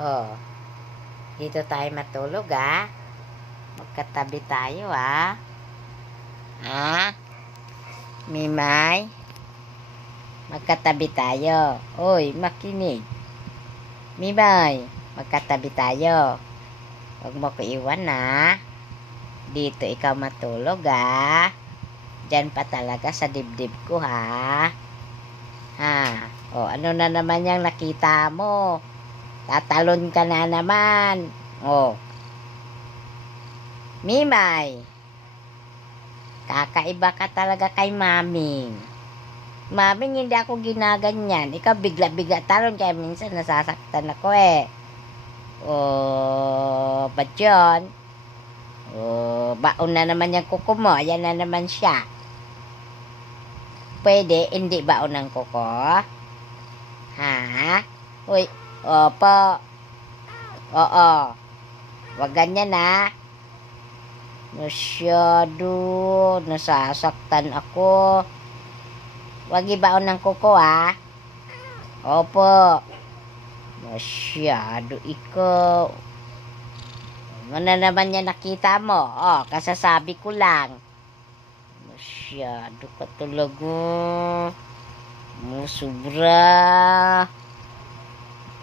Oh, dito tayo matulog, ah. Magkatabi tayo, ah. Ah, Mimay, magkatabi tayo. Oy, makinig. Mimay, magkatabi tayo. Huwag mo ko iwan, ah. Dito ikaw matulog, ah. Diyan pa talaga sa dibdib ko, ha. Ha. O, ano na naman yung nakita mo? Tatalon ka na naman. O. Mimay, kakaiba ka talaga kay Maming. Maming, hindi ako ginaganyan. Ikaw bigla-bigla talon, kaya minsan nasasaktan ako eh. O, ba't yun? O, baon na naman yung kuko mo. Ayan na naman siya. Pwede, hindi baon ng kuko? Ha? Uy, opo. Oo. Wag ganyan, ha. Masyado. Nasasaktan ako. Wag ibaon ng kuko, ha. Opo. Masyado ikaw. Ano na naman yan nakita mo? Oh, kasasabi ko lang. Masyado ka talaga. Musubra.